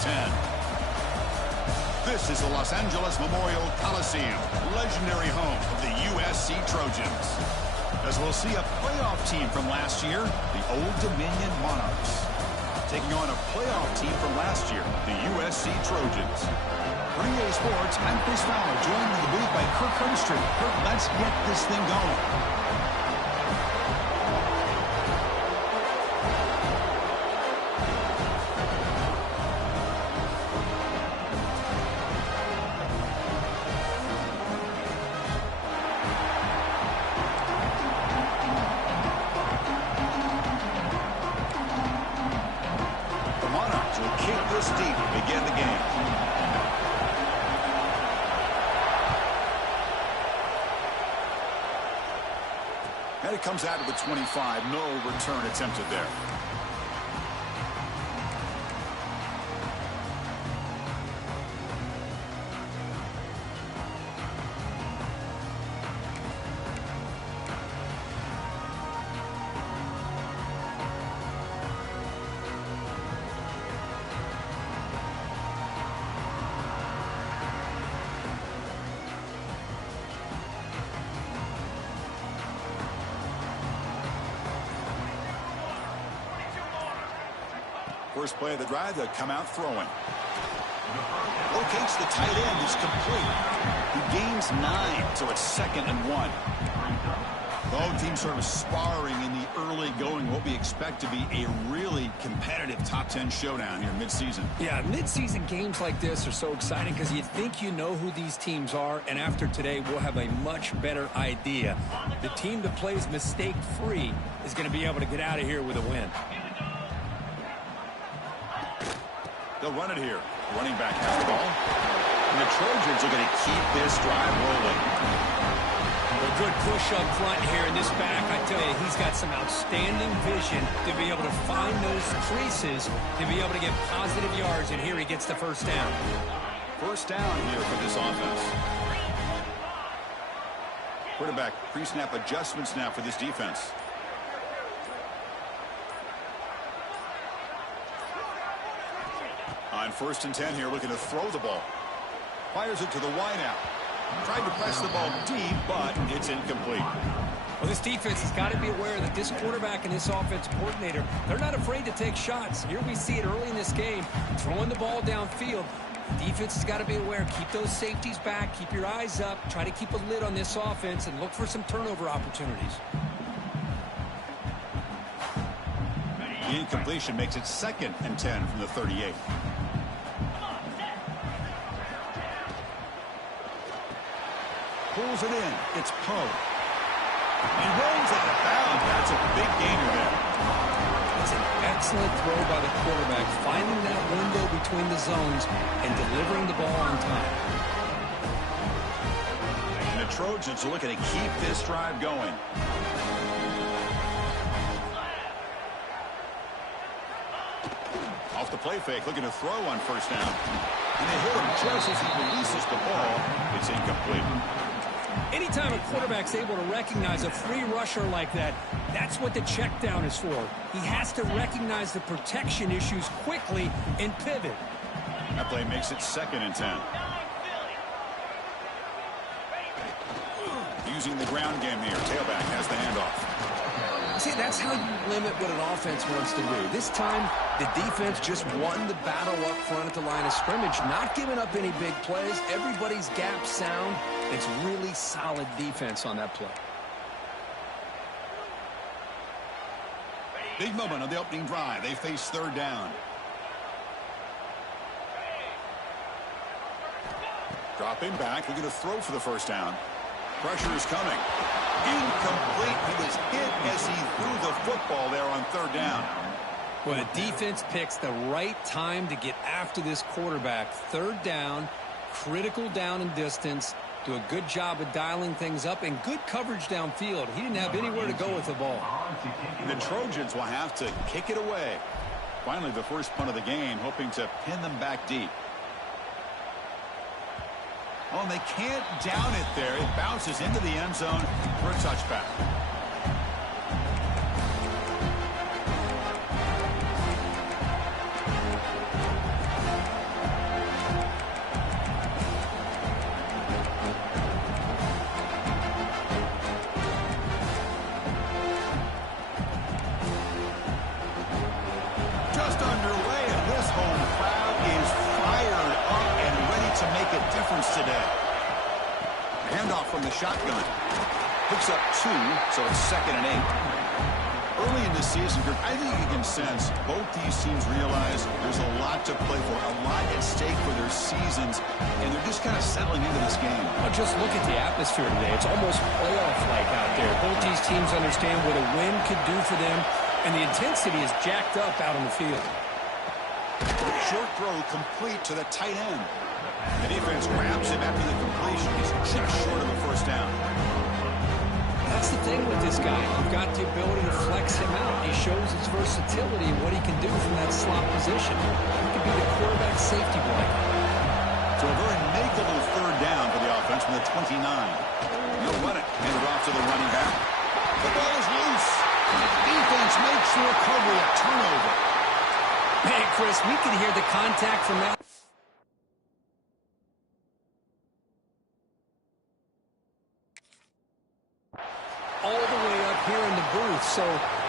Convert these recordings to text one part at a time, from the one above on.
10. This is the Los Angeles Memorial Coliseum, legendary home of the USC Trojans. As we'll see a playoff team from last year, the Old Dominion Monarchs, taking on a playoff team from last year, the USC Trojans. For EA Sports, I'm Chris Fowler, joined in the booth by Kirk Herbstreit. Kirk, let's get this thing going. Deep to begin the game. And it comes out with 25. No return attempted there. First play of the drive, they'll come out throwing. Locates the tight end, is complete. He gains 9, so it's 2nd and 1. Both teams sort of sparring in the early going. What we expect to be a really competitive top 10 showdown here mid-season. Yeah, mid-season games like this are so exciting because you think you know who these teams are, and after today, we'll have a much better idea. The team that plays mistake-free is going to be able to get out of here with a win. They'll run it here. Running back has the ball. And the Trojans are going to keep this drive rolling. A good push up front here in this back. I tell you, he's got some outstanding vision to be able to find those creases, to be able to get positive yards, and here he gets the first down. First down here for this offense. Quarterback pre-snap adjustment snap for this defense. On 1st and 10 here, looking to throw the ball. Fires it to the wideout. Tried to press the ball deep, but it's incomplete. Well, this defense has got to be aware that this quarterback and this offensive coordinator, they're not afraid to take shots. Here we see it early in this game, throwing the ball downfield. The defense has got to be aware. Keep those safeties back. Keep your eyes up. Try to keep a lid on this offense and look for some turnover opportunities. The incompletion makes it 2nd and 10 from the 38. Pulls it in. It's Poe. He rolls out of bounds. That's a big gainer there. It's an excellent throw by the quarterback, finding that window between the zones and delivering the ball on time. And the Trojans are looking to keep this drive going. Off the play fake, looking to throw on 1st down. And they hit him just as he releases the ball. It's incomplete. Anytime a quarterback's able to recognize a free rusher like that, that's what the check down is for. He has to recognize the protection issues quickly and pivot. That play makes it 2nd and 10. Using the ground game here. Tailback has the handoff. See, that's how you limit what an offense wants to do. This time, the defense just won the battle up front at the line of scrimmage, not giving up any big plays. Everybody's gap sound. It's really solid defense on that play. Big moment on the opening drive. They face 3rd down. Dropping back, looking to throw for the 1st down. Pressure is coming. Incomplete. He was hit as he threw the football there on 3rd down. Well, the defense picks the right time to get after this quarterback. 3rd down, critical down and distance. Do a good job of dialing things up and good coverage downfield. He didn't have anywhere to go with the ball. The Trojans will have to kick it away. Finally, the first punt of the game, hoping to pin them back deep. Oh, and they can't down it there. It bounces into the end zone for a touchback. just underway, and this home crowd is fired up and ready to make a difference today. Handoff from the shotgun. Picks up 2, so it's 2nd and 8. Early in the season, I think you can sense both these teams realize there's a lot to play for, a lot at stake for their seasons, and they're just kind of settling into this game. Well, just look at the atmosphere today. It's almost playoff-like out there. Both these teams understand what a win could do for them, and the intensity is jacked up out on the field. Short throw complete to the tight end. The defense grabs him after the completion. He's just short of a first down. That's the thing with this guy. You've got the ability to flex him out. He shows his versatility and what he can do from that slot position. He could be the quarterback safety blanket. So a very makeable 3rd down for the offense from the 29. He'll run it. Hand it off to the running back. The ball is loose. Defense makes the recovery a turnover. Man, Chris, we could hear the contact from that. All the way up here in the booth. So,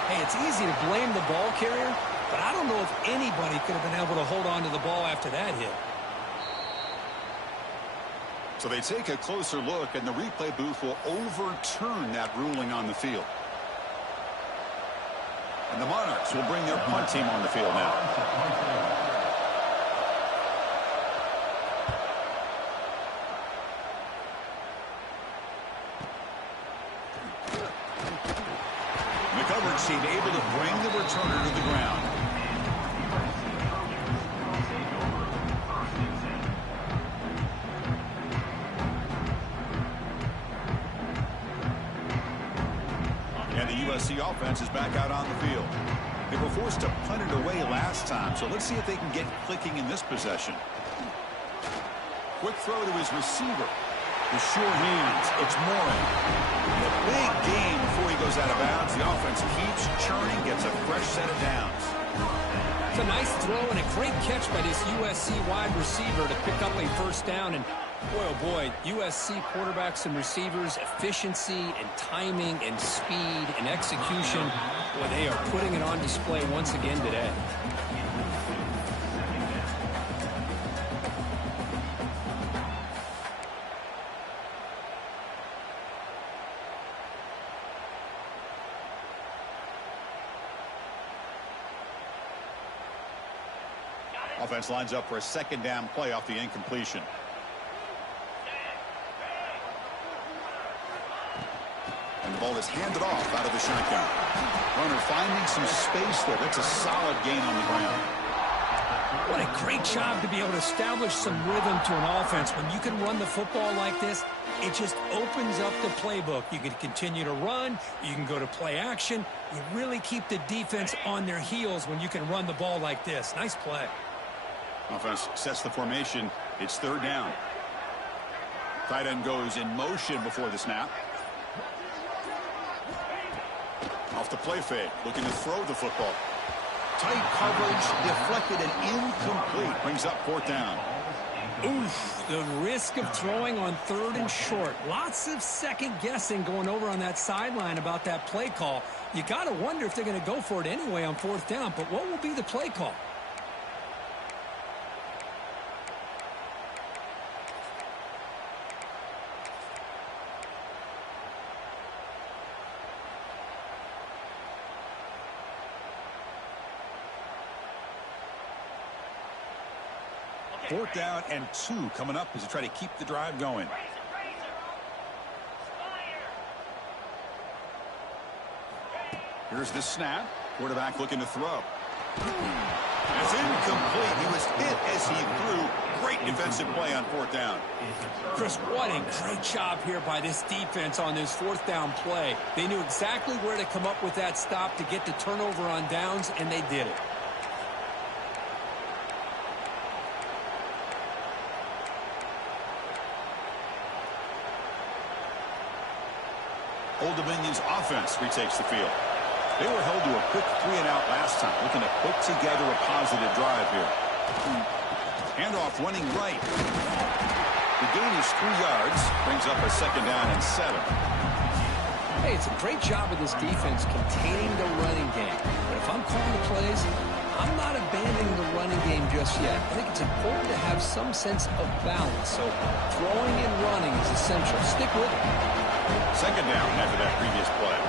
hey, it's easy to blame the ball carrier, but I don't know if anybody could have been able to hold on to the ball after that hit. So they take a closer look, and the replay booth will overturn that ruling on the field. And the Monarchs will bring their punt team on the field now. The coverage team able to bring the returner to the ground. And the USC offense is back out on the field. They were forced to punt it away last time, so let's see if they can get clicking in this possession. Quick throw to his receiver. The sure hands. It's Morin. And a big gain before he goes out of bounds. The offense keeps churning, gets a fresh set of downs. It's a nice throw and a great catch by this USC wide receiver to pick up a first down. And boy, oh boy, USC quarterbacks and receivers, efficiency and timing and speed and execution. Boy, they are putting it on display once again today. Offense lines up for a 2nd down play off the incompletion. And the ball is handed off out of the shotgun. Runner finding some space there. That's a solid gain on the ground. What a great job to be able to establish some rhythm to an offense. When you can run the football like this, it just opens up the playbook. You can continue to run. You can go to play action. You really keep the defense on their heels when you can run the ball like this. Nice play. Offense sets the formation. It's 3rd down. Tight end goes in motion before the snap. Off the play fake, looking to throw the football. Tight coverage, deflected and incomplete. Brings up 4th down. Oof, the risk of throwing on 3rd and short. Lots of second guessing going over on that sideline about that play call. You got to wonder if they're going to go for it anyway on 4th down, but what will be the play call? Fourth down and 2 coming up as they try to keep the drive going. Here's the snap. Quarterback looking to throw. It's incomplete. He was hit as he threw. Great defensive play on 4th down. Chris, what a great job here by this defense on this 4th down play. They knew exactly where to come up with that stop to get the turnover on downs, and they did it. Old Dominion's offense retakes the field. They were held to a quick 3-and-out last time, looking to put together a positive drive here. Handoff running right. The gain is 3 yards, brings up a 2nd down and 7. Hey, it's a great job of this defense containing the running game. But if I'm calling the plays, I'm not abandoning the running game just yet. I think it's important to have some sense of balance. So throwing and running is essential. Stick with it. Second down after that previous play.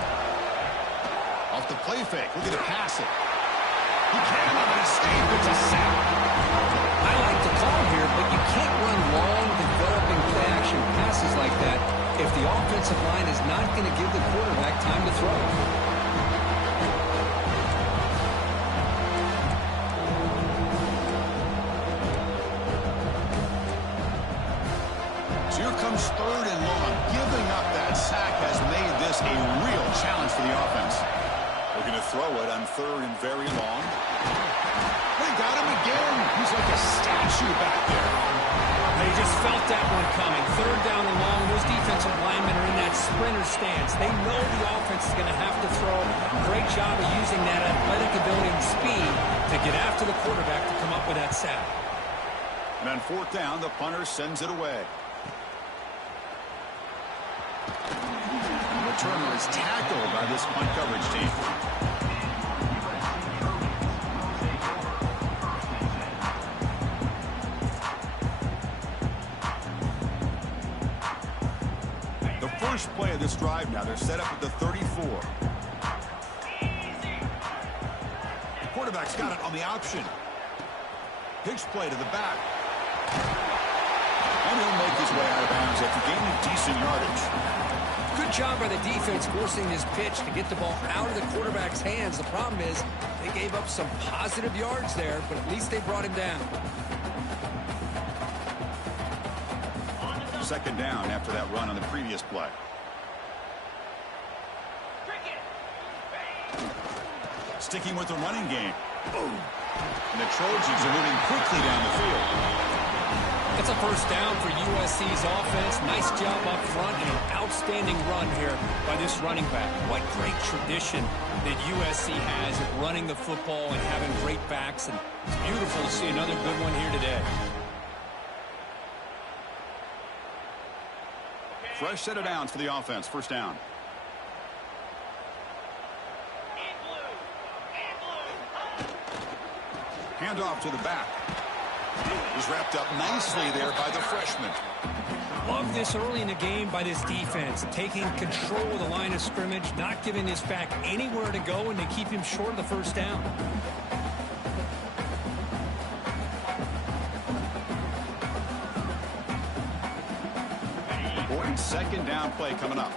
Off the play fake. Looking to pass it. He can't let it escape. It's a sack. I like the call here, but you can't run long, developing play-action passes like that if the offensive line is not going to give the quarterback time to throw. So here comes third and long. Giving up that sack has made this a real challenge for the offense. We're going to throw it on third and very long. They got him again. He's like a statue back there. They just felt that one coming. Third down and long. Those defensive linemen are in that sprinter stance. They know the offense is going to have to throw. Great job of using that athletic ability and speed to get after the quarterback to come up with that sack. And on fourth down, the punter sends it away. The returner is tackled by this punt coverage team. First play of this drive now. They're set up at the 34. The quarterback's got it on the option. Pitch play to the back. And he'll make his way out of bounds after gaining decent yardage. Good job by the defense forcing this pitch to get the ball out of the quarterback's hands. The problem is they gave up some positive yards there, but at least they brought him down. Second down after that run on the previous play. Sticking with the running game. Boom. And the Trojans are moving quickly down the field. That's a first down for USC's offense. Nice job up front and an outstanding run here by this running back. What great tradition that USC has of running the football and having great backs. And it's beautiful to see another good one here today. Fresh set of downs for the offense. First down. Handoff to the back. Was wrapped up nicely there by the freshman. Love this early in the game by this defense. Taking control of the line of scrimmage, not giving this back anywhere to go, and to keep him short of the first down. Important second down play coming up.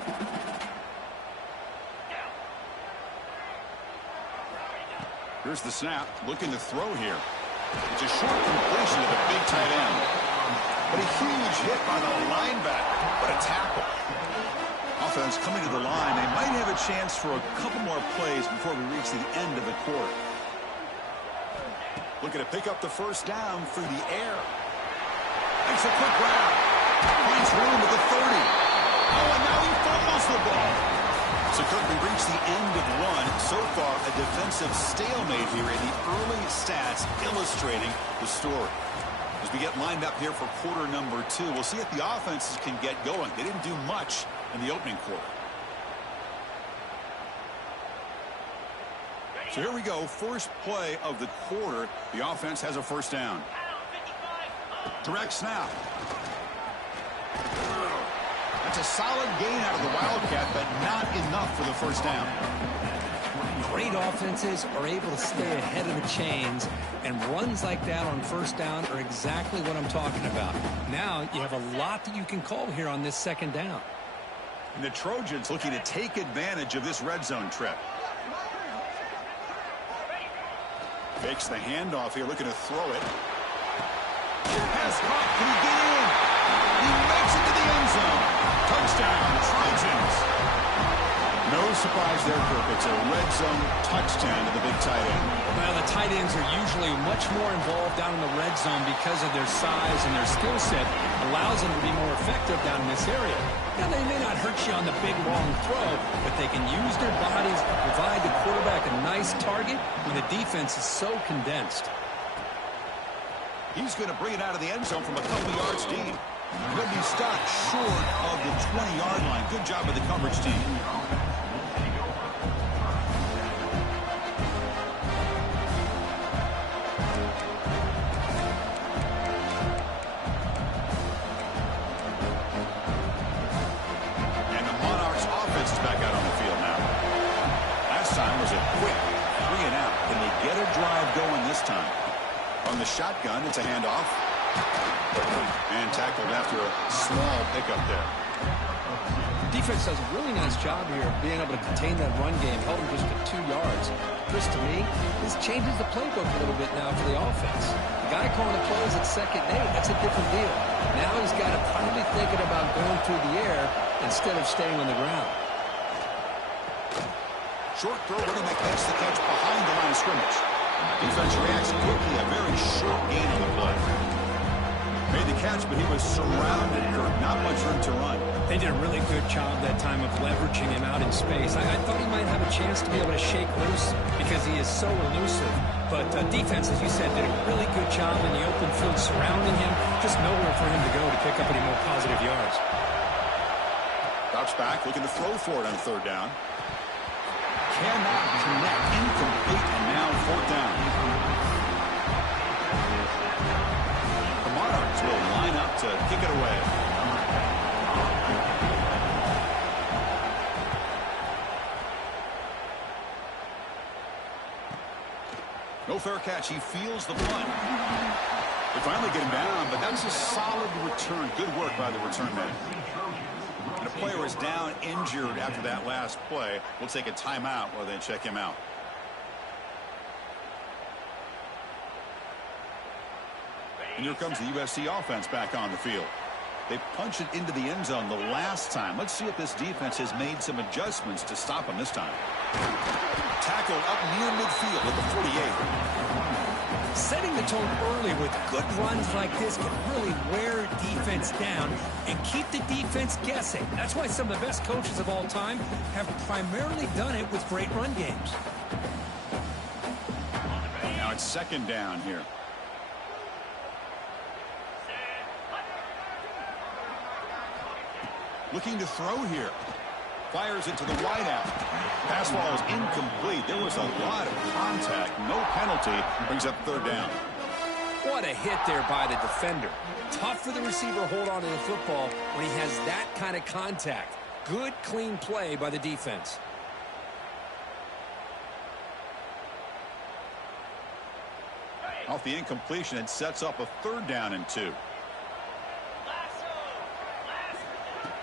Here's the snap, looking to throw here. It's a short completion to the big tight end. But a huge hit by the linebacker. What a tackle. Offense coming to the line. They might have a chance for a couple more plays before we reach the end of the quarter. Looking to pick up the first down through the air. Makes a quick grab. Finds room at the 30. Oh, and now he fumbles the ball. So, Kirk, we reached the end of one. So far, a defensive stalemate here in the early stats illustrating the story. As we get lined up here for quarter number 2, we'll see if the offenses can get going. They didn't do much in the opening quarter. So here we go. First play of the quarter. The offense has a first down. Direct snap. That's a solid gain out of the Wildcat, but not enough for the first down. Great offenses are able to stay ahead of the chains, and runs like that on first down are exactly what I'm talking about. Now you have a lot that you can call here on this second down. And the Trojans looking to take advantage of this red zone trip. Fakes the handoff here, looking to throw it. Pass caught. Can he get in? He makes it to the end zone. Touchdown, Trojans. No surprise there, Kirk. It's a red zone touchdown to the big tight end. Well, the tight ends are usually much more involved down in the red zone because of their size, and their skill set allows them to be more effective down in this area. Now, they may not hurt you on the big, long throw, but they can use their bodies to provide the quarterback a nice target when the defense is so condensed. He's going to bring it out of the end zone from a couple yards deep. He'll be stopped short of the 20-yard line. Good job by the coverage team. going this time? On the shotgun, it's a handoff. And tackled after a small pickup there. Defense does a really nice job here of being able to contain that run game, held him just to 2 yards. Chris, to me, this changes the playbook a little bit now for the offense. The guy calling the plays at 2nd and 8, that's a different deal. Now he's got to probably thinking about going through the air instead of staying on the ground. Short throw, running back makes the catch behind the line of scrimmage. Defense reacts quickly, a very short gain on the play. Made the catch, but he was surrounded. Not much room to run. They did a really good job that time of leveraging him out in space. I thought he might have a chance to be able to shake loose because he is so elusive. But defense, as you said, did a really good job in the open field surrounding him. Just nowhere for him to go to pick up any more positive yards. Drops back, looking to throw for it on 3rd down. Cannot connect, incomplete, and now 4th down. The Monarchs will line up to kick it away. No fair catch. He feels the punt. They finally get him down, but that's a solid return. Good work by the return man. And a player is down injured after that last play. We'll take a timeout while they check him out. And here comes the USC offense back on the field. They punched it into the end zone the last time. Let's see if this defense has made some adjustments to stop them this time. Tackled up near midfield at the 48. Setting the tone early with good runs like this can really wear a defense down and keep the defense guessing. That's why some of the best coaches of all time have primarily done it with great run games. Now it's 2nd down here. Looking to throw here. Fires it to the wideout. Pass ball is incomplete. There was a lot of contact. No penalty. Brings up 3rd down. What a hit there by the defender. Tough for the receiver to hold on to the football when he has that kind of contact. Good, clean play by the defense. Off the incompletion, it sets up a 3rd down and 2.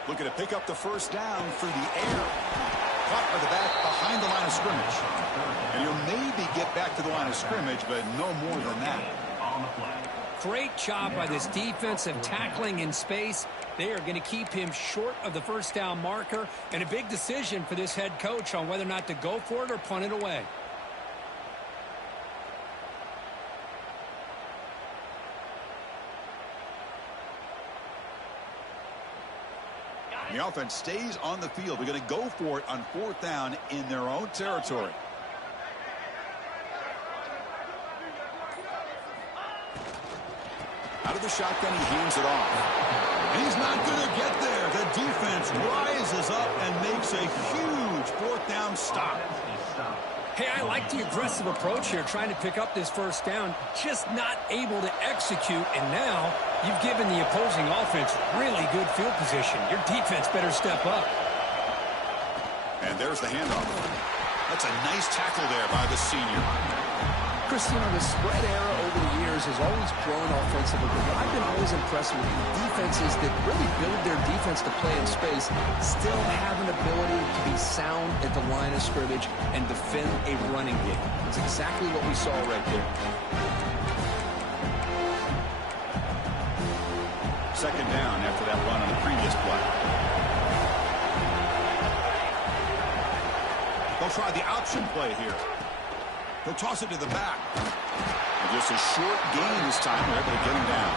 Looking to pick up the 1st down through the air. Caught by the back behind the line of scrimmage. And he'll maybe get back to the line of scrimmage, but no more than that. Great job by this defensive tackling in space. They are going to keep him short of the 1st down marker. And a big decision for this head coach on whether or not to go for it or punt it away. The offense stays on the field. They're going to go for it on 4th down in their own territory. Out of the shotgun, he hands it off. And he's not going to get there. The defense rises up and makes a huge 4th down stop. Hey, I like the aggressive approach here, trying to pick up this 1st down, just not able to execute, and now you've given the opposing offense really good field position. Your defense better step up. And there's the handoff. That's a nice tackle there by the senior. Christian, the spread era over the years has always grown offensively, but I've been always impressed with the defenses that really build their defense to play in space, still have an ability to be sound at the line of scrimmage and defend a running game. It's exactly what we saw right there. 2nd down after that run on the previous play. They'll try the option play here. He'll toss it to the back. And just a short gain this time. They're able to get him down.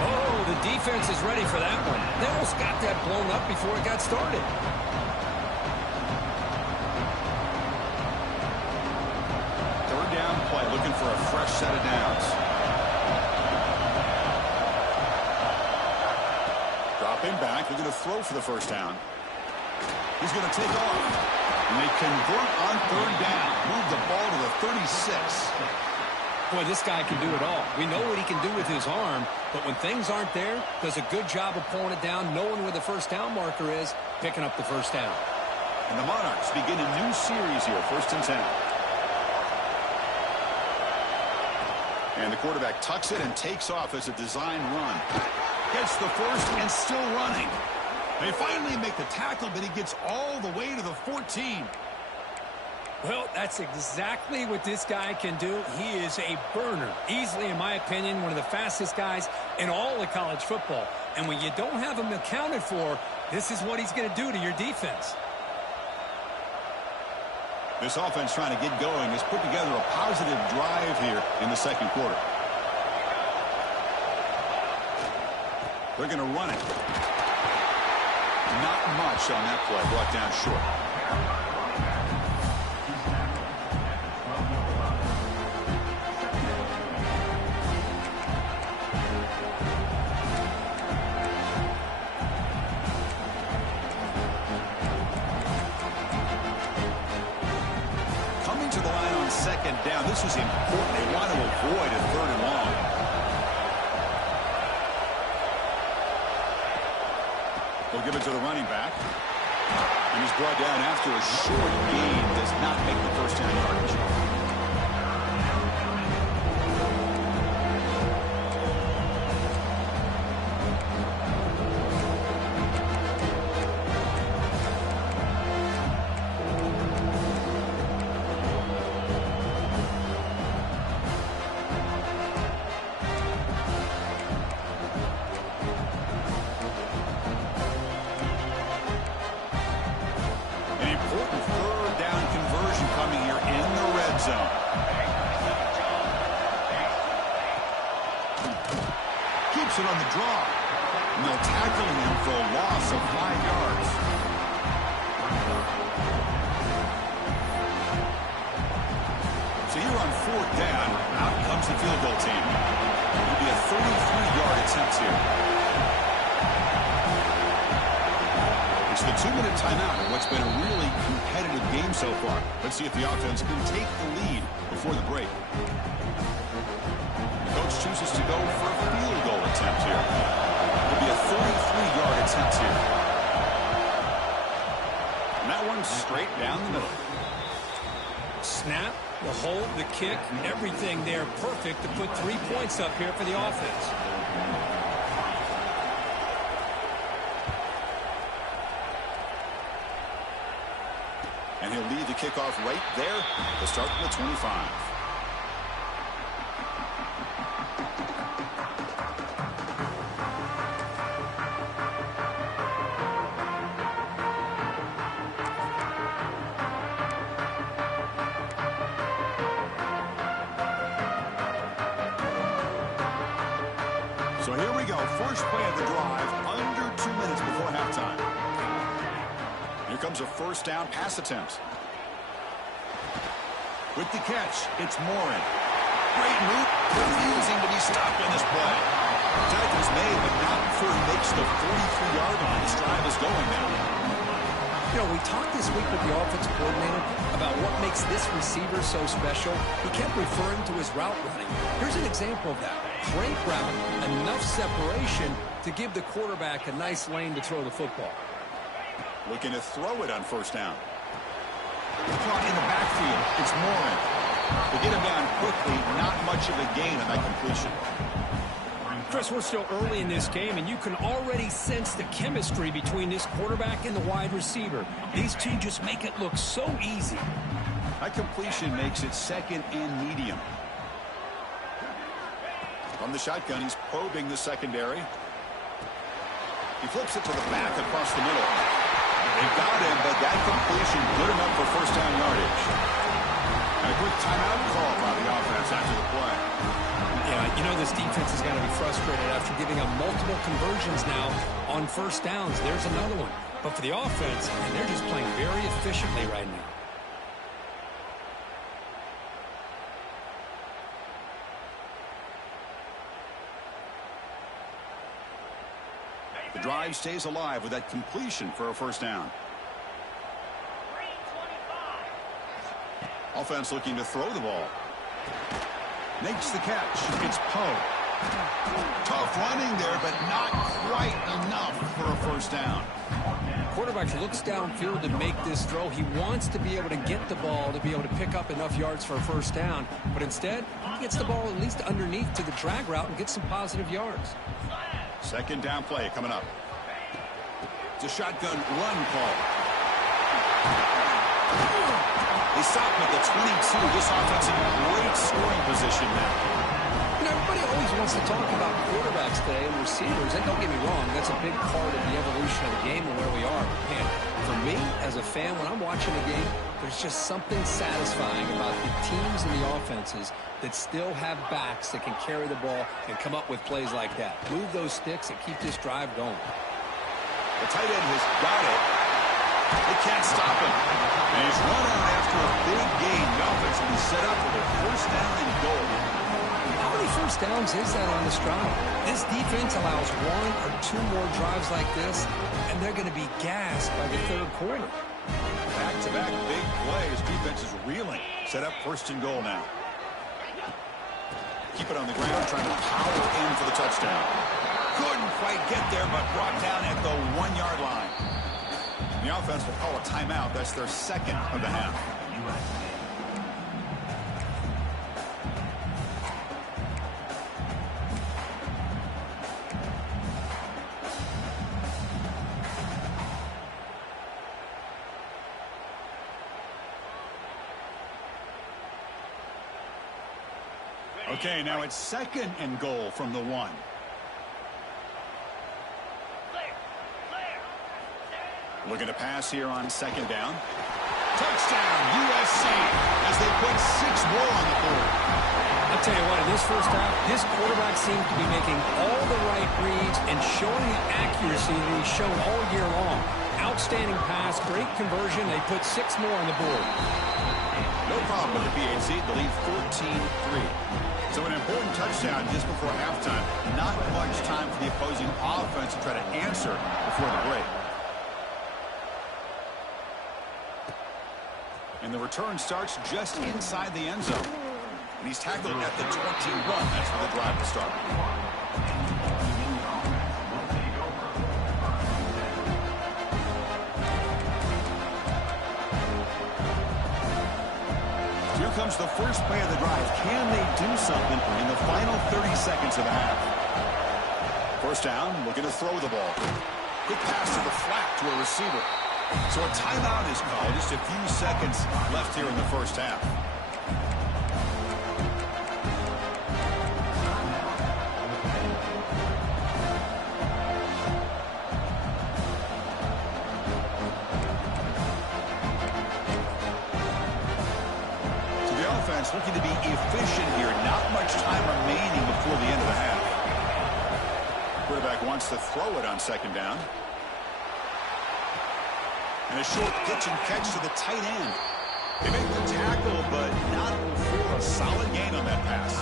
Oh, the defense is ready for that one. They almost got that blown up before it got started. 3rd down play, looking for a fresh set of downs. Dropping back, looking to throw for the 1st down. He's going to take off. And they convert on 3rd down. Move the ball to the 36. Boy, this guy can do it all. We know what he can do with his arm, but when things aren't there, does a good job of pulling it down, knowing where the 1st down marker is, picking up the 1st down. And the Monarchs begin a new series here, 1st and 10. And the quarterback tucks it and takes off as a design run. Gets the first and still running. They finally make the tackle, but he gets all the way to the 14. Well, that's exactly what this guy can do. He is a burner. Easily, in my opinion, one of the fastest guys in all of college football. And when you don't have him accounted for, this is what he's going to do to your defense. This offense trying to get going has put together a positive drive here in the second quarter. They're going to run it. Not much on that play, brought down short. Coming to the line on second down. This is important. They want to avoid a third and long. They'll give it to the running back. And he's brought down after a short gain. Does not make the first down yardage. Keeps it on the draw. And they'll tackle him for a loss of 5 yards. So here on fourth down, out comes the field goal team. It'll be a 33-yard attempt here. It's the 2-minute timeout in what's been a really competitive game so far. Let's see if the offense can take the lead before the break. Coach chooses to go for a field goal attempt here. It'll be a 33-yard attempt here. And that one's straight down the middle. Snap, the hold, the kick, everything there perfect to put 3 points up here for the offense. And he'll lead the kickoff right there to start from the 25. So here we go. First play of the drive, under 2 minutes before halftime. Here comes a first down pass attempt. With the catch, it's Morin. Great move. Refusing to be stopped on this play. Tackle's made, but not before he makes the 43-yard line. This drive is going now. You know, we talked this week with the offensive coordinator about what makes this receiver so special. He kept referring to his route running. Here's an example of that. Great route, enough separation to give the quarterback a nice lane to throw the football. Looking to throw it on first down. Caught in the backfield. It's Morin. They get him down quickly. Not much of a gain on that completion. Chris, we're still early in this game, and you can already sense the chemistry between this quarterback and the wide receiver. These two just make it look so easy. That completion makes it second and medium. From the shotgun, he's probing the secondary. He flips it to the back across the middle. They got him, but that completion good enough for first down yardage. And a quick timeout call by the offense after the play. Yeah, you know this defense is going to be frustrated after giving up multiple conversions now on first downs. There's another one. But for the offense, and they're just playing very efficiently right now. The drive stays alive with that completion for a first down. Offense looking to throw the ball. Makes the catch. It's Poe. Tough running there, but not quite enough for a first down. quarterback looks downfield to make this throw. He wants to be able to get the ball to be able to pick up enough yards for a first down. But instead, he gets the ball at least underneath to the drag route and gets some positive yards. Second down play coming up. It's a shotgun run call. They stop him at the 22. This offense in great scoring position now. You know, everybody always wants to talk about quarterbacks today and receivers, and don't get me wrong, that's a big part of the evolution of the game and where we are. Man, for me, as a fan, when I'm watching a game, there's just something satisfying about the teams and the offenses that still have backs that can carry the ball and come up with plays like that. Move those sticks and keep this drive going. The tight end has got it. They can't stop him. And he's run out after a big gain. The offense will be set up for the first down and goal. How many first downs is that on this drive? This defense allows one or two more drives like this, and they're going to be gassed by the third quarter. Back-to-back big plays. Defense is reeling. Set up first and goal now. Keep it on the ground, trying to power in for the touchdown. Couldn't quite get there, but brought down at the 1-yard line. The offense will call a timeout. That's their second of the half. Okay, now it's second and goal from the 1. Looking to pass here on second down. Touchdown, USC, as they put 6 more on the board. I'll tell you what, in this first half, this quarterback seems to be making all the right reads and showing the accuracy that he's shown all year long. Outstanding pass, great conversion. They put 6 more on the board. No problem with the PAC. The lead 14-3. So an important touchdown just before halftime. Not much time for the opposing offense to try to answer before the break. And the return starts just inside the end zone. And he's tackled at the 21. That's where the drive will start. Here comes the first play of the drive. Can they do something in the final 30 seconds of the half? First down, looking to throw the ball. Quick pass to the flat to a receiver. So a timeout is called. Just a few seconds left here in the first half. So the offense looking to be efficient here. Not much time remaining before the end of the half. Quarterback wants to throw it on second down. And a short pitch and catch to the tight end. They make the tackle, but not for a solid gain on that pass.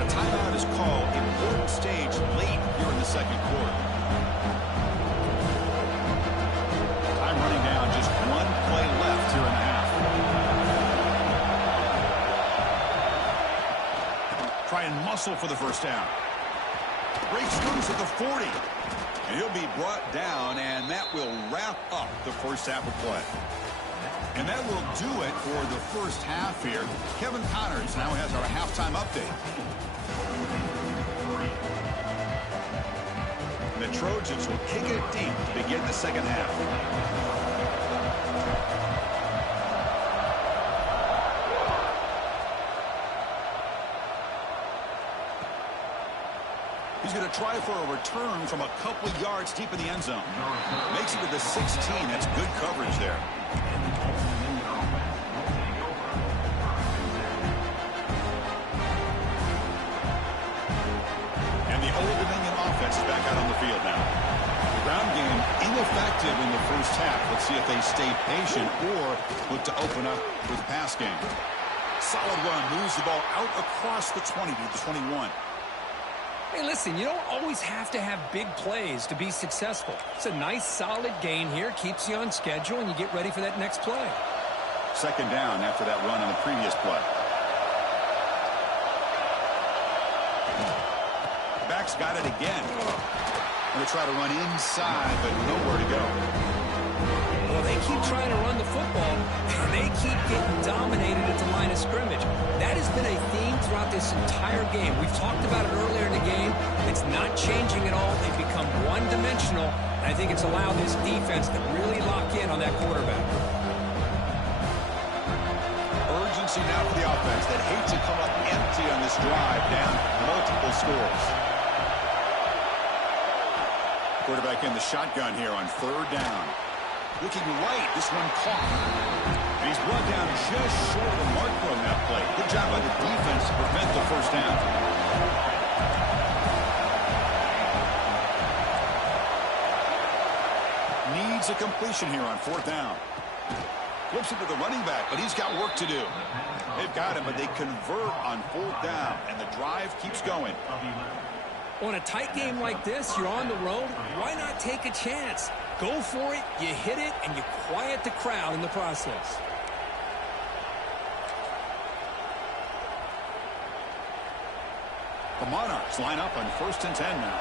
A timeout is called. Important stage late here in the second quarter. Time running down. Just one play left here in the half. Try and muscle for the first down. Breaks loose at the 40. And he'll be brought down, and that will wrap up the first half of play. And that will do it for the first half here. Kevin Connors now has our halftime update. And the Trojans will kick it deep to begin the second half. He's going to try for a return from a couple yards deep in the end zone. Makes it to the 16. That's good coverage there. And the Old Dominion offense is back out on the field now. The ground game ineffective in the first half. Let's see if they stay patient or look to open up with the pass game. Solid run. Moves the ball out across the 20 to the 21. Hey, listen, you don't always have to have big plays to be successful. It's a nice, solid gain here. Keeps you on schedule, and you get ready for that next play. Second down after that run on the previous play. Back's got it again. Going to try to run inside, but nowhere to go. Well, they keep trying to run the football, and they keep getting dominated at the line of scrimmage. That has been a theme throughout this entire game. We've talked about it earlier in the game. It's not changing at all. They've become one-dimensional, and I think it's allowed this defense to really lock in on that quarterback. Urgency now for the offense that hates to come up empty on this drive, down multiple scores. Quarterback in the shotgun here on 3rd down. Looking right, this one caught. And he's brought down just short of the marker on that play. Good job by the defense to prevent the 1st down. Needs a completion here on 4th down. Flips it to the running back, but he's got work to do. They've got him, but they convert on 4th down, and the drive keeps going. On a tight game like this, you're on the road. Why not take a chance? Go for it, you hit it, and you quiet the crowd in the process. The Monarchs line up on 1st and 10 now.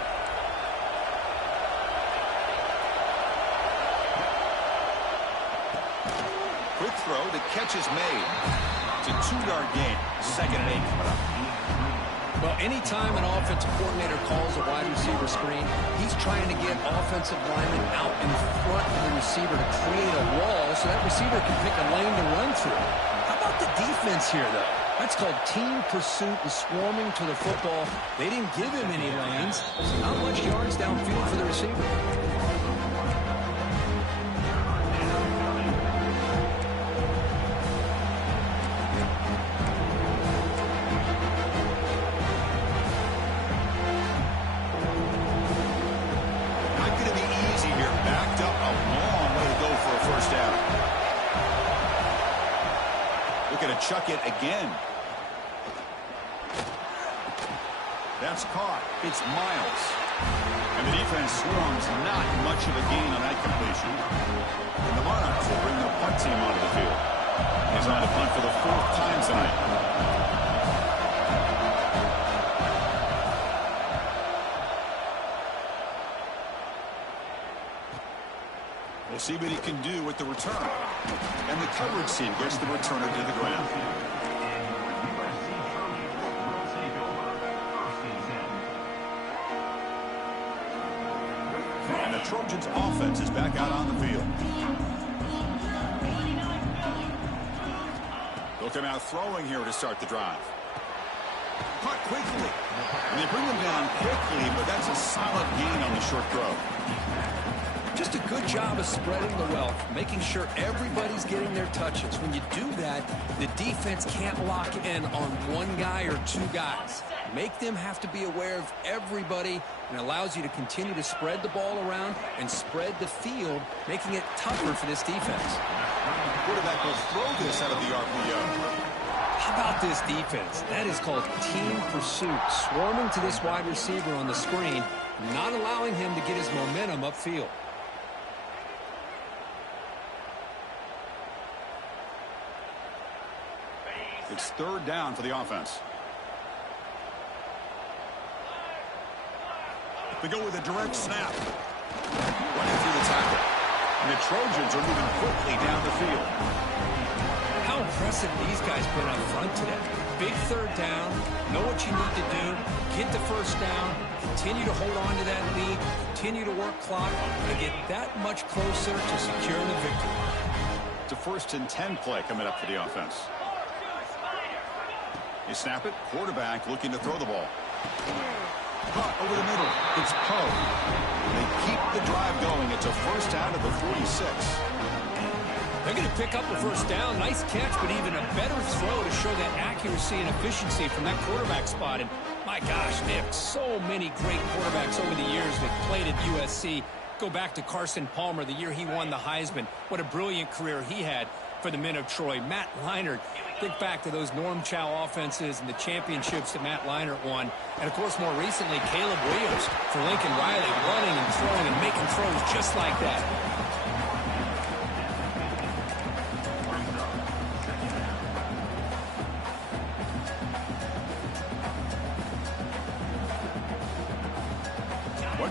Quick throw, the catch is made. It's a 2-yard gain. 2nd and 8 coming up. Well, anytime an offensive coordinator calls a wide receiver screen, he's trying to get offensive linemen out in front of the receiver to create a wall so that receiver can pick a lane to run through. How about the defense here, though? That's called team pursuit and swarming to the football. They didn't give him any lanes, so not much yards downfield for the receiver. Chuck it again. That's caught. It's Miles. And the defense swarms, not much of a gain on that completion. And the Monarchs will bring the punt team onto the field. He's on to punt for the 4th time tonight. We'll see what he can do with the return. And the coverage team gets the returner to the ground. And the Trojans' offense is back out on the field. They'll come out throwing here to start the drive. Caught quickly. And they bring them down quickly, but that's a solid gain on the short throw. Just a good job of spreading the wealth, making sure everybody's getting their touches. When you do that, the defense can't lock in on one guy or 2 guys. Make them have to be aware of everybody, and allows you to continue to spread the ball around and spread the field, making it tougher for this defense. Quarterback will throw this out of the RPO. How about this defense? That is called team pursuit. Swarming to this wide receiver on the screen, not allowing him to get his momentum upfield. It's 3rd down for the offense. They go with a direct snap. Running through the tackle. And the Trojans are moving quickly down the field. How impressive these guys been up front today. Big 3rd down. Know what you need to do. Get the 1st down. Continue to hold on to that lead. Continue to work clock. And get that much closer to securing the victory. It's a 1st and 10 play coming up for the offense. You snap it. Quarterback looking to throw the ball. Caught over the middle. It's Poe. They keep the drive going. It's a 1st down to the 46. They're going to pick up the 1st down. Nice catch, but even a better throw to show that accuracy and efficiency from that quarterback spot. And my gosh, they have so many great quarterbacks over the years that played at USC. Go back to Carson Palmer, the year he won the Heisman. What a brilliant career he had for the men of Troy. Matt Leinart, think back to those Norm Chow offenses and the championships that Matt Leinart won. And, of course, more recently, Caleb Williams for Lincoln Riley, running and throwing and making throws just like that.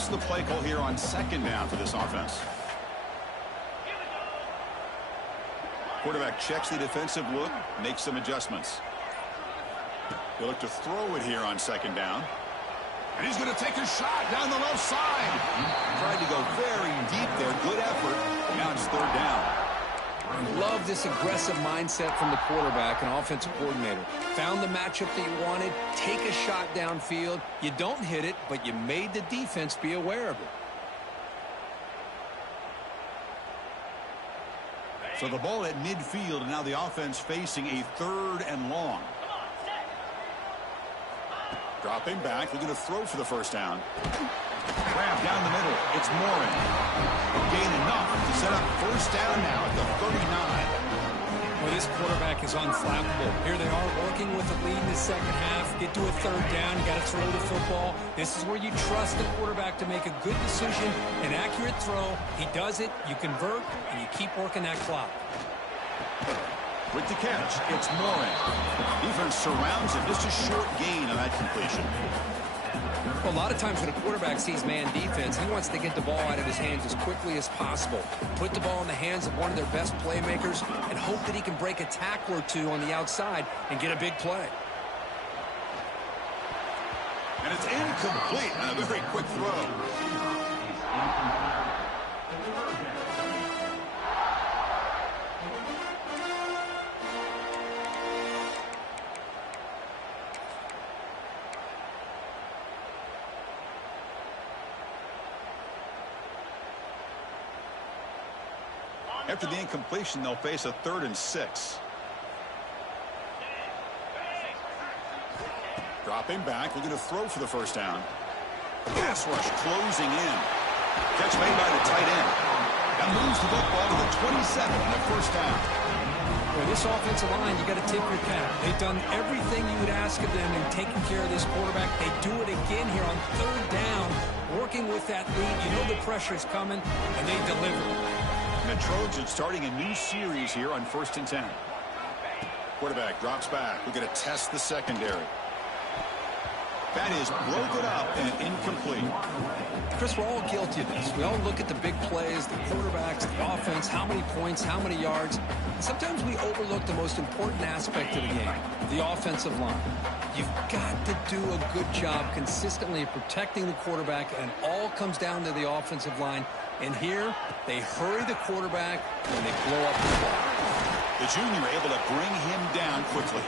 What's the play call here on second down for this offense? Quarterback checks the defensive look, makes some adjustments. He'll look to throw it here on second down. And he's going to take a shot down the left side. Tried to go very deep there. Good effort. Now it's third down. Love this aggressive mindset from the quarterback and offensive coordinator. Found the matchup that you wanted. Take a shot downfield. You don't hit it, but you made the defense be aware of it. So the ball at midfield, and now the offense facing a third and long. Dropping back, looking to throw for the first down. Grab down the middle. It's Morin. Gain enough to set up first down now at the 39. Well, this quarterback is unflappable. Here they are working with the lead in the second half. Get to a third down. You got to throw the football. This is where you trust the quarterback to make a good decision, an accurate throw. He does it. You convert, and you keep working that clock. With the catch, it's Morin. Defense surrounds him. Just a short gain on that completion. Well, a lot of times when a quarterback sees man defense, he wants to get the ball out of his hands as quickly as possible. Put the ball in the hands of one of their best playmakers and hope that he can break a tackle or two on the outside and get a big play. And it's incomplete on a very quick throw. After the incompletion, they'll face a 3rd and 6. Dropping back, looking to throw for the first down. Pass rush closing in. Catch made by the tight end. That moves the football to the 27 on the first down. For this offensive line, you got to tip your cap. They've done everything you would ask of them in taking care of this quarterback. They do it again here on third down, working with that lead. You know the pressure's coming, and they deliver. And the Trojans starting a new series here on 1st and 10. Quarterback drops back. We're going to test the secondary. That is broken up and incomplete. Chris, we're all guilty of this. We all look at the big plays, the quarterbacks, the offense, how many points, how many yards. And sometimes we overlook the most important aspect of the game, the offensive line. You've got to do a good job consistently of protecting the quarterback, and it all comes down to the offensive line. And here, they hurry the quarterback and they blow up the ball. The junior able to bring him down quickly.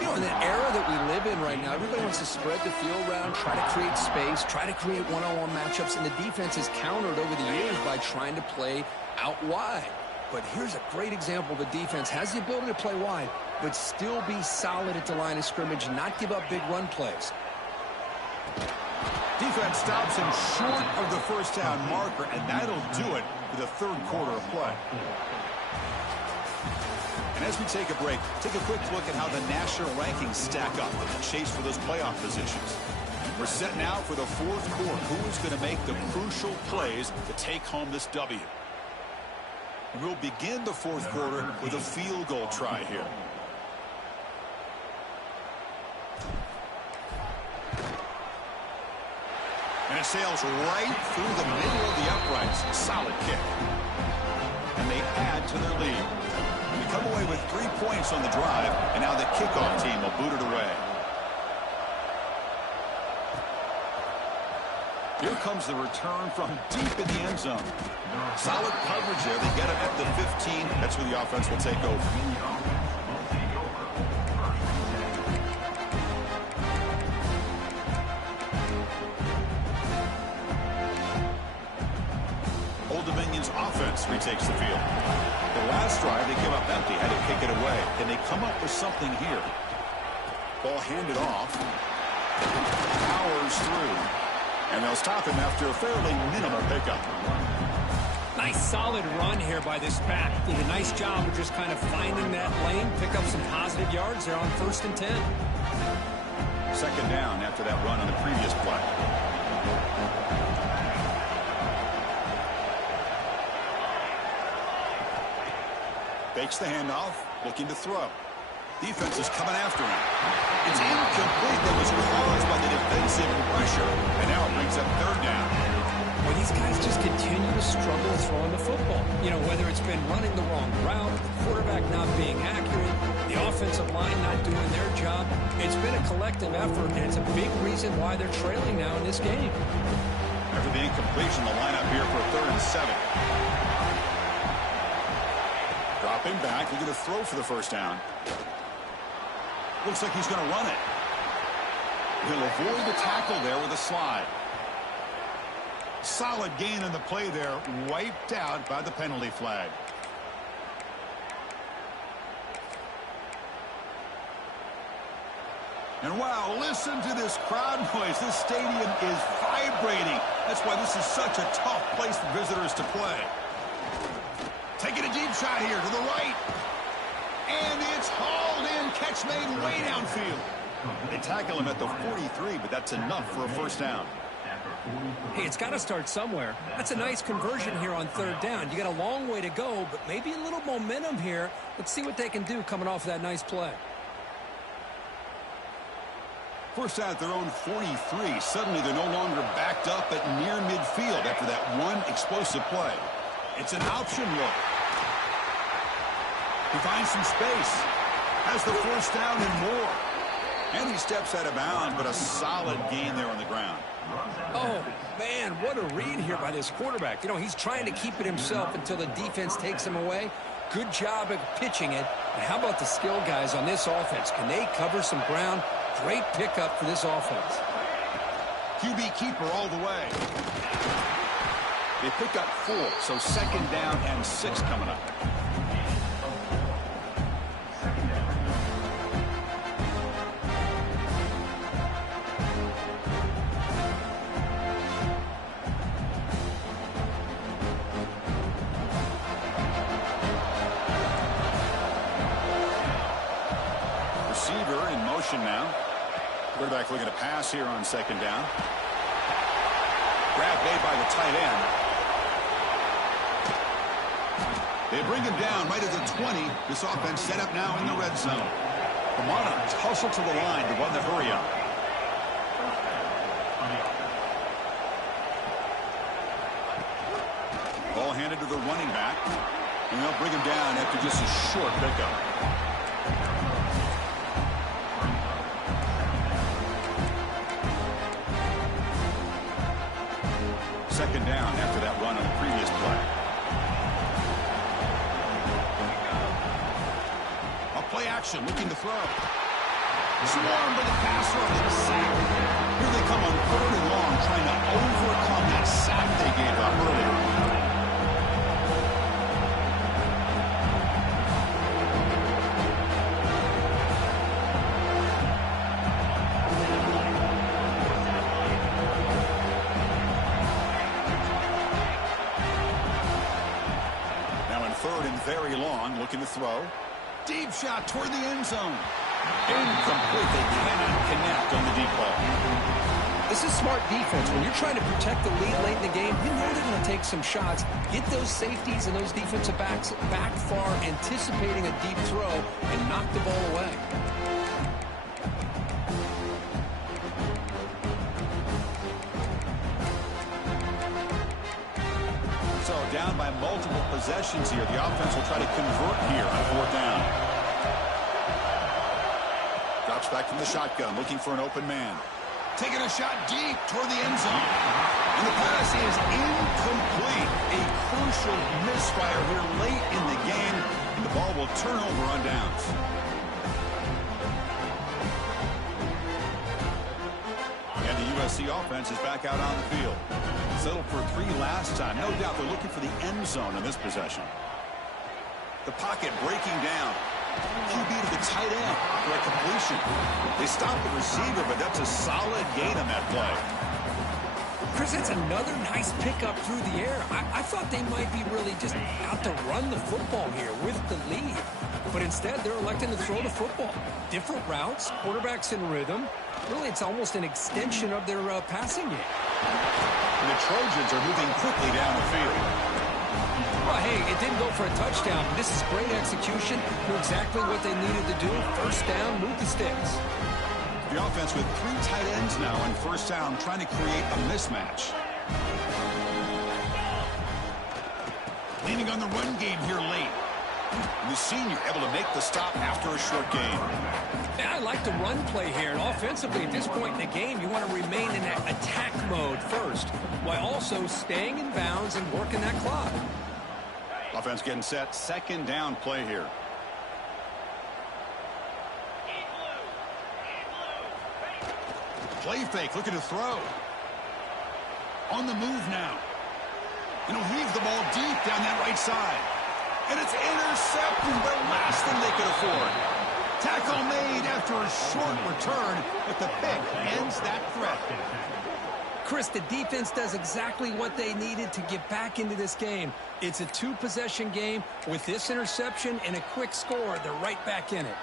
You know, in the era that we live in right now, everybody wants to spread the field around, try to create space, try to create one-on-one matchups, and the defense has countered over the years by trying to play out wide. But here's a great example. The defense has the ability to play wide, but still be solid at the line of scrimmage and not give up big run plays. Defense stops him short of the first down marker, and that'll do it for the 3rd quarter of play. And as we take a break, take a quick look at how the national rankings stack up in the chase for those playoff positions. We're set now for the 4th quarter. Who is going to make the crucial plays to take home this W? And we'll begin the 4th quarter with a field goal try here. And it sails right through the middle of the uprights. Solid kick. And they add to their lead. They come away with 3 points on the drive, and now the kickoff team will boot it away. Here comes the return from deep in the end zone. Solid coverage there. They get him at the 15. That's where the offense will take over. Old Dominion's offense retakes the field. The last drive, they came up empty, had to kick it away. Can they come up with something here? Ball handed off. Powers through. And they'll stop him after a fairly minimal pickup. Nice solid run here by this back. Did a nice job of just kind of finding that lane, pick up some positive yards there on 1st and 10. Second down after that run on the previous play. Fakes the handoff, looking to throw. Defense is coming after him. It's incomplete. That was caused by the defensive pressure, and now it brings up 3rd down. Well, these guys just continue to struggle throwing the football. You know, whether it's been running the wrong route, the quarterback not being accurate, the offensive line not doing their job. It's been a collective effort, and it's a big reason why they're trailing now in this game. After the incompletion, the lineup here for 3rd and 7. Dropping back, looking to throw for the first down. Looks like he's going to run it. He'll avoid the tackle there with a slide. Solid gain on the play there, wiped out by the penalty flag. And wow, listen to this crowd noise. This stadium is vibrating. That's why this is such a tough place for visitors to play. Taking a deep shot here to the right. And it's hauled in. Catch made way downfield. They tackle him at the 43, but that's enough for a first down. Hey, it's got to start somewhere. That's a nice conversion here on 3rd down. You got a long way to go, but maybe a little momentum here. Let's see what they can do coming off that nice play. First out at their own 43. Suddenly they're no longer backed up at near midfield after that one explosive play. It's an option look. He finds some space. Has the first down and more. And he steps out of bounds, but a solid gain there on the ground. Oh, man, what a read here by this quarterback. You know, he's trying to keep it himself until the defense takes him away. Good job of pitching it. And how about the skill guys on this offense? Can they cover some ground? Great pickup for this offense. QB keeper all the way. They pick up 4, so 2nd down and 6 coming up. Receiver in motion now. Quarterback looking to pass here on 2nd down. Grab made by the tight end. They bring him down right at the 20. This offense set up now in the red zone. Kamana tussle to the line to run the hurry up. Ball handed to the running back. And they'll bring him down after just a short pickup. Second down after that run on the previous play. A play action looking to throw. Swarmed by the pass rush. The sack. Here they come on 3rd and long trying to overcome that sack they gave up earlier. Very long, looking to throw. Deep shot toward the end zone. Incomplete. They cannot connect on the deep ball. This is smart defense. When you're trying to protect the lead late in the game, you know they're going to take some shots. Get those safeties and those defensive backs back far, anticipating a deep throw, and knock the ball away. So down by multiple possessions here. The offense will try to convert here on 4th down. Drops back from the shotgun, looking for an open man. Taking a shot deep toward the end zone. And the pass is incomplete. A crucial misfire here late in the game. And the ball will turn over on downs. And the USC offense is back out on the field. Settled for 3 last time. No doubt they're looking for the end zone in this possession. The pocket breaking down. QB to the tight end for a completion. They stop the receiver, but that's a solid gain on that play. Chris, it's another nice pickup through the air. I thought they might be really just out to run the football here with the lead. But instead, they're electing to throw the football. Different routes, quarterbacks in rhythm. Really, it's almost an extension of their passing game. And the Trojans are moving quickly down the field. Well, hey, it didn't go for a touchdown, but this is great execution. Knew exactly what they needed to do. First down, move the sticks. The offense with 3 tight ends now on first down, trying to create a mismatch. leaning on the run game here late. And the senior able to make the stop after a short gain. Yeah, I like the run play here. And offensively, at this point in the game, you want to remain in that attack mode first, while also staying in bounds and working that clock. Offense getting set. Second down play here. Play fake, looking to throw. On the move now. And he'll heave the ball deep down that right side. And it's intercepted, the last thing they could afford. Tackle made after a short return, but the pick ends that threat. Chris, the defense does exactly what they needed to get back into this game. It's a two-possession game. With this interception and a quick score, they're right back in it.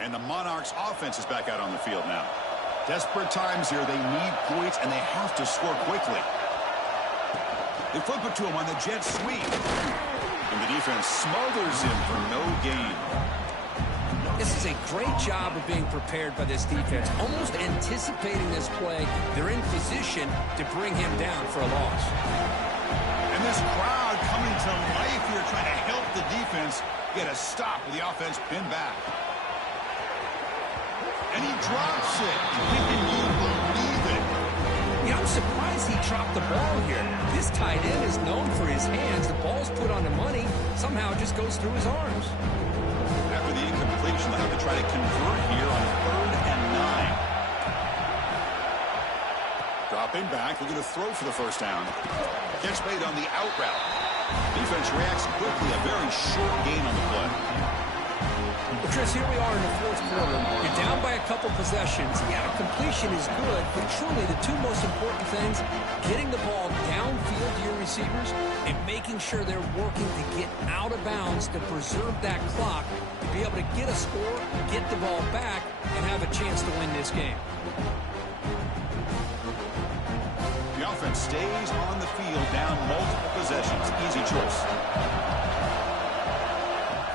And the Monarchs offense is back out on the field now. Desperate times here. They need points, and they have to score quickly. They flip it to him on the jet sweep. And the defense smothers him for no gain. This is a great job of being prepared by this defense. Almost anticipating this play, they're in position to bring him down for a loss. And this crowd coming to life here trying to help the defense get a stop with the offense pinned back. And he drops it. Can you believe it? Yeah, I'm surprised he dropped the ball here. This tight end is known for his hands. The ball's put on the money. Somehow it just goes through his arms. After the incompletion, they'll have to try to convert here on 3rd and 9. Dropping back, looking to throw for the first down. Catch made on the out route. Defense reacts quickly. A very short gain on the play. Well, Chris, here we are in the fourth quarter. You're down by a couple possessions. Yeah, completion is good, but truly the two most important things, getting the ball downfield to your receivers and making sure they're working to get out of bounds to preserve that clock, to be able to get a score, get the ball back, and have a chance to win this game. The offense stays on the field, down multiple possessions. Easy choice.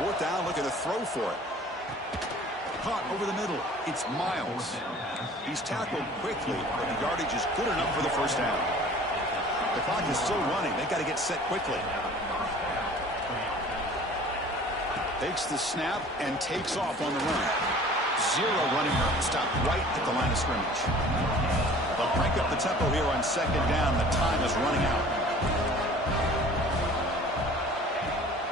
4th down, looking to throw for it. Caught over the middle. It's Miles. He's tackled quickly, but the yardage is good enough for the first down. The clock is still running. They've got to get set quickly. Takes the snap and takes off on the run. Zero running room. Stopped right at the line of scrimmage. They'll crank up the tempo here on 2nd down. The time is running out.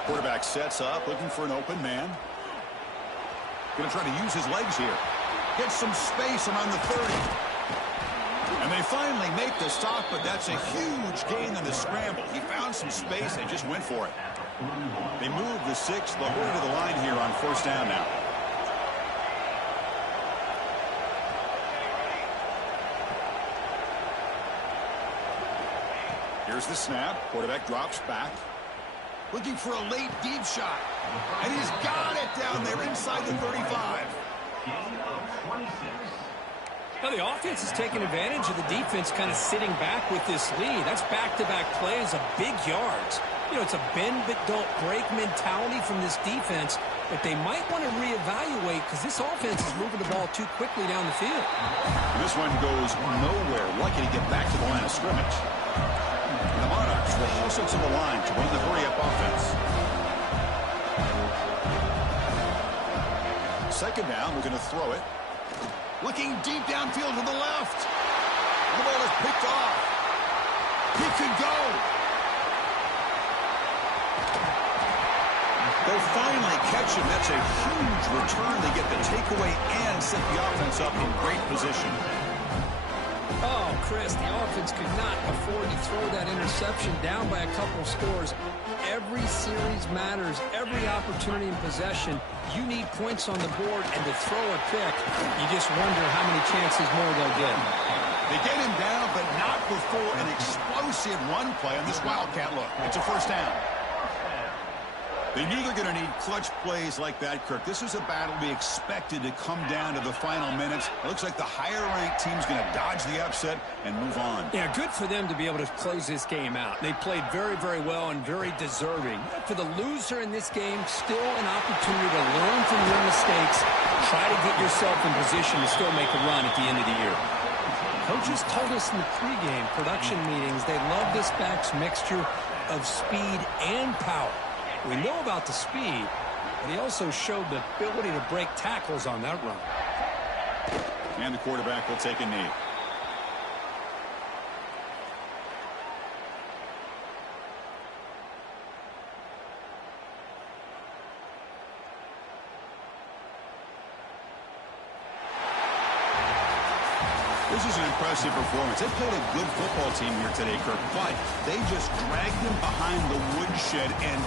Quarterback sets up, looking for an open man. Going to try to use his legs here. Get some space around the 30. And they finally make the stop, but that's a huge gain on the scramble. He found some space and just went for it. They move the 6. They'll hold to the line here on 1st down now. Here's the snap. Quarterback drops back. Looking for a late deep shot. And he's got it down there inside the 35. Now the offense is taking advantage of the defense kind of sitting back with this lead. That's back-to-back plays of big yards. You know, it's a bend-but-don't-break mentality from this defense, but they might want to reevaluate because this offense is moving the ball too quickly down the field. This one goes nowhere. Lucky to get back to the line of scrimmage. The Monarchs will hustle to the line to run the hurry-up offense. 2nd down, we're going to throw it. Looking deep downfield to the left. The ball is picked off. He could go. They'll finally catch him. That's a huge return. They get the takeaway and set the offense up in great position. Oh, Chris, the offense could not afford to throw that interception down by a couple scores. Every series matters. Every opportunity in possession. You need points on the board, and to throw a pick, you just wonder how many chances more they'll get. They get him down, but not before an explosive run play on this Wildcat look. It's a 1st down. They knew they're going to need clutch plays like that, Kirk. This is a battle we expected to come down to the final minutes. It looks like the higher-ranked team's going to dodge the upset and move on. Yeah, good for them to be able to close this game out. They played very, very well and very deserving. For the loser in this game, still an opportunity to learn from your mistakes. Try to get yourself in position to still make a run at the end of the year. Coaches told us in the pregame production meetings they love this back's mixture of speed and power. We know about the speed, but he also showed the ability to break tackles on that run. And the quarterback will take a knee. This is an impressive performance. They played a good football team here today, Kirk, but they just dragged them behind the woodshed and